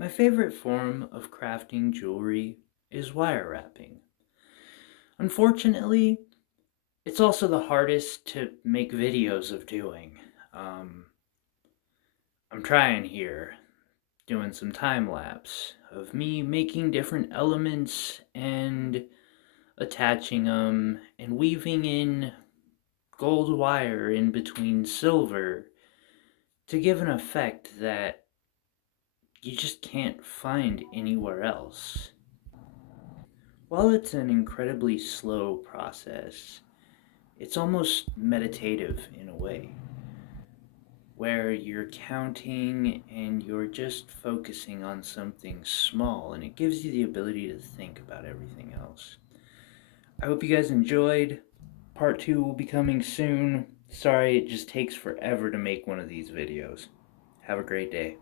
My favorite form of crafting jewelry is wire wrapping. Unfortunately, it's also the hardest to make videos of doing. Um, I'm trying here, doing some time lapse of me making different elements and attaching them and weaving in gold wire in between silver to give an effect that you just can't find anywhere else. While it's an incredibly slow process, it's almost meditative in a way, where you're counting and you're just focusing on something small, and it gives you the ability to think about everything else. I hope you guys enjoyed. Part 2 will be coming soon. Sorry, it just takes forever to make one of these videos. Have a great day.